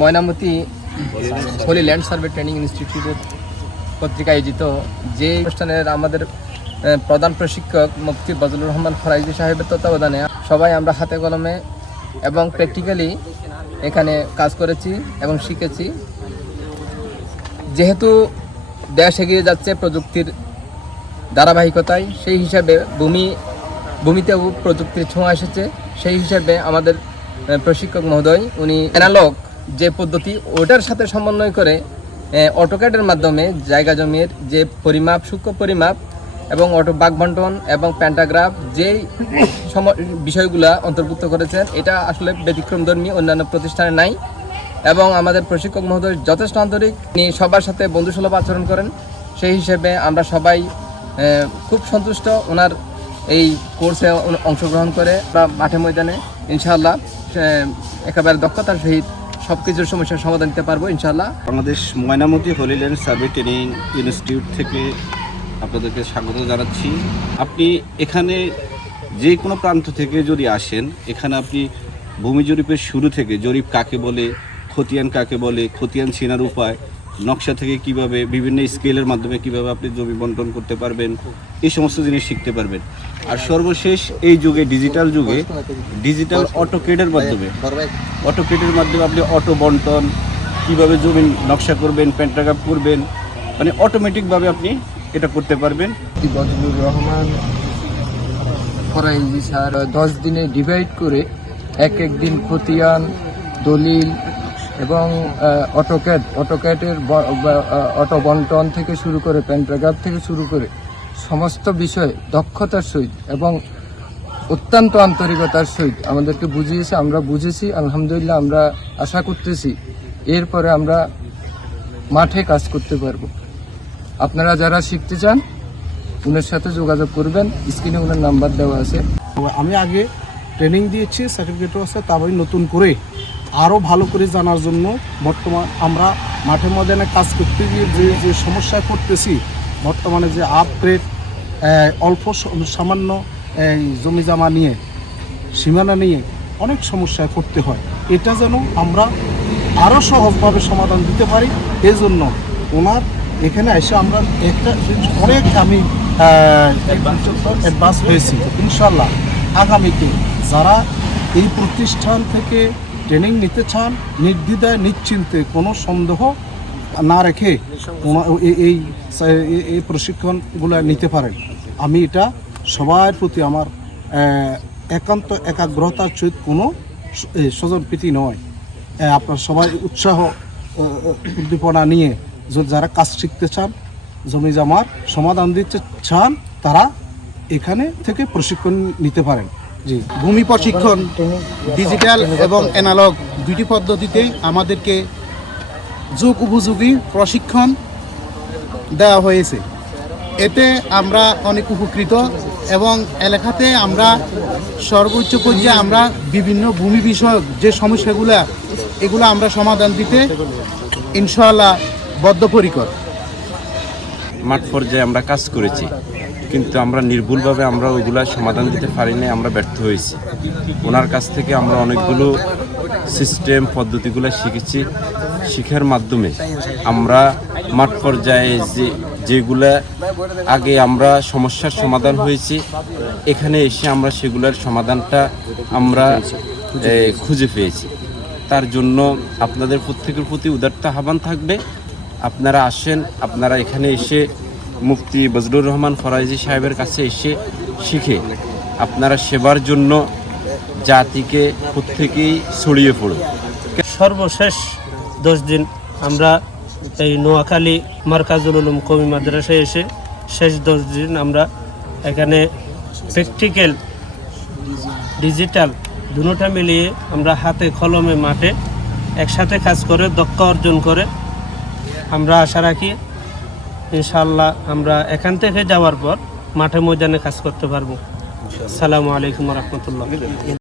Mainamati holy land survey training ইনস্টিটিউটের পত্রিকা আয়োজিত যে অনুষ্ঠানের আমাদের প্রধান প্রশিক্ষক মুফতি বজলুর রহমান ফরাইজি সাহেবের তত্ত্বাবধানে সবাই আমরা হাতে কলমে এবং প্র্যাকটিক্যালি এখানে কাজ করেছি এবং শিখেছি। যেহেতু দেশ এগিয়ে যাচ্ছে প্রযুক্তির ধারাবাহিকতায়, সেই হিসাবে ভূমি, ভূমিতেও প্রযুক্তির ছোঁয়া এসেছে। সেই হিসাবে আমাদের প্রশিক্ষক মহোদয়, উনি অ্যানালগ যে পদ্ধতি ওটার সাথে সমন্বয় করে অটোক্যাডের মাধ্যমে জায়গা জমির যে পরিমাপ, সূক্ষ্ম পরিমাপ এবং অটো বাক বন্টন এবং প্যান্টাগ্রাফ যেই সম- বিষয়গুলা অন্তর্ভুক্ত করেছেন, এটা আসলে ব্যতিক্রমধর্মী অন্যান্য প্রতিষ্ঠানে নাই এবং আমাদের প্রশিক্ষক মহোদয় যথেষ্ট আন্তরিক। তিনি সবার সাথে বন্ধুসুলভ আচরণ করেন। সেই হিসেবে আমরা সবাই খুব সন্তুষ্ট ওনার এই কোর্সে অংশগ্রহণ করে বা মাঠে ময়দানে, ইনশাআল্লাহ একেবারে দক্ষতার সহিত সব কিছুর সমস্যার সমাধান দিতে পারব ইনশাল্লাহ Bangladesh Mainamati holy land survey training institute থেকে আপনাদেরকে স্বাগত জানাচ্ছি। আপনি এখানে যে কোনো প্রান্ত থেকে যদি আসেন, এখানে আপনি ভূমি জরিপের শুরু থেকে জরিপ কাকে বলে, খতিয়ান কাকে বলে, খতিয়ান চেনার উপায় নকশা থেকে কীভাবে, বিভিন্ন স্কেলের মাধ্যমে কীভাবে আপনি জমি বন্টন করতে পারবেন, এই সমস্ত জিনিস শিখতে পারবেন। আর সর্বশেষ এই যুগে ডিজিটাল যুগে ডিজিটাল অটোকেডের মাধ্যমে অটোকেটের মাধ্যমে আপনি অটো বন্টন, কীভাবে জমি নকশা করবেন প্যান্টাগ্রাফ করবেন মানে অটোমেটিকভাবে আপনি এটা করতে পারবেন। রহমান, ফরাইজি স্যার, দশ দিনে ডিভাইড করে এক এক দিন খতিয়ান, দলিল এবং অটোক্যাট অটোক্যাটের অটো বন্টন থেকে শুরু করে প্যান্টাগ্রাফ থেকে শুরু করে সমস্ত বিষয়ে দক্ষতার সহিত এবং অত্যন্ত আন্তরিকতার সহিত আমাদেরকে বুঝিয়েছে, আমরা বুঝেছি, আলহামদুলিল্লাহ আমরা আশা করতেছি, এরপরে আমরা মাঠে কাজ করতে পারব। আপনারা যারা শিখতে চান, উনার সাথে যোগাযোগ করবেন, স্ক্রিনে উনার নাম্বার দেওয়া আছে। আমি আগে ট্রেনিং দিয়েছি সার্টিফিকেটও আছে তারপরে নতুন করে আরও ভালো করে জানার জন্য বর্তমান আমরা মাঠে ময়দানে কাজ করতে গিয়ে যে যে সমস্যায় পড়তেছি বর্তমানে যে আপগ্রেড অল্প সামান্য এই, জমি জামা নিয়ে সীমানা নিয়ে অনেক সমস্যায় পড়তে হয়। এটা যেন আমরা আরও সহজভাবে সমাধান দিতে পারি এই জন্য ওনার এখানে এসে আমরা একটা অনেক আমি অ্যাডভান্স হয়েছি। ইনশাল্লাহ আগামীতে যারা এই প্রতিষ্ঠান থেকে ট্রেনিং নিতে চান, নির্দ্বিধায়, নিশ্চিন্তে কোনো সন্দেহ না রেখে এই- এই প্রশিক্ষণগুলো নিতে পারেন। আমি এটা সবার প্রতি আমার একান্ত একাগ্রতার সহিত কোনো স্বজনপ্রীতি নয়। আপনার সবাই উৎসাহ উদ্দীপনা নিয়ে যারা কাজ শিখতে চান, জমি জামার সমাধান দিতে চান, তারা এখানে থেকে প্রশিক্ষণ নিতে পারেন। ভূমি প্রশিক্ষণ, ডিজিটাল এবং অ্যানালগ দুটি পদ্ধতিতেই আমাদেরকে যুগ উপযোগী প্রশিক্ষণ দেওয়া হয়েছে। এতে আমরা অনেক উপকৃত এবং এলাকাতে আমরা সর্বোচ্চ পর্যায়ে আমরা বিভিন্ন ভূমি বিষয়ক যে সমস্যাগুলো, এগুলো আমরা সমাধান দিতে ইনশাআল্লাহ বদ্ধপরিকর। মাঠ পর্যায়ে আমরা কাজ করেছি। কিন্তু আমরা নির্ভুলভাবে আমরা ওইগুলা সমাধান দিতে পারিনি আমরা ব্যর্থ হয়েছি। ওনার কাছ থেকে আমরা অনেকগুলো সিস্টেম পদ্ধতিগুলো শিখেছি। শিখার মাধ্যমে আমরা মাঠ পর্যায়ে যে, যেগুলা আগে আমরা সমস্যার সমাধান হয়েছি, এখানে এসে আমরা সেগুলোর সমাধানটা আমরা খুঁজে পেয়েছি। তার জন্য আপনাদের প্রত্যেকের প্রতি উদারতা আহ্বান থাকবে। আপনারা আসেন, আপনারা এখানে এসে মুফতি বজলুর রহমান ফরাইজি সাহেবের কাছে এসে শিখে আপনারা সেবার জন্য জাতিকে প্রত্যেকেই ছড়িয়ে পড়ুন। সর্বশেষ দশ দিন আমরা এই নোয়াখালী মার্কাজুল উলুম কমি মাদ্রাসায় এসে শেষ দশ দিন আমরা এখানে প্র্যাকটিক্যাল, ডিজিটাল দুটোটা মিলিয়ে আমরা হাতে কলমে মাঠে একসাথে কাজ করে দক্ষ অর্জন করে আমরা আশা রাখি ইনশাল্লাহ আমরা এখান থেকে যাওয়ার পর মাঠে ময়দানে কাজ করতে পারব। সালামু আলাইকুম রহমতুল্লাহ।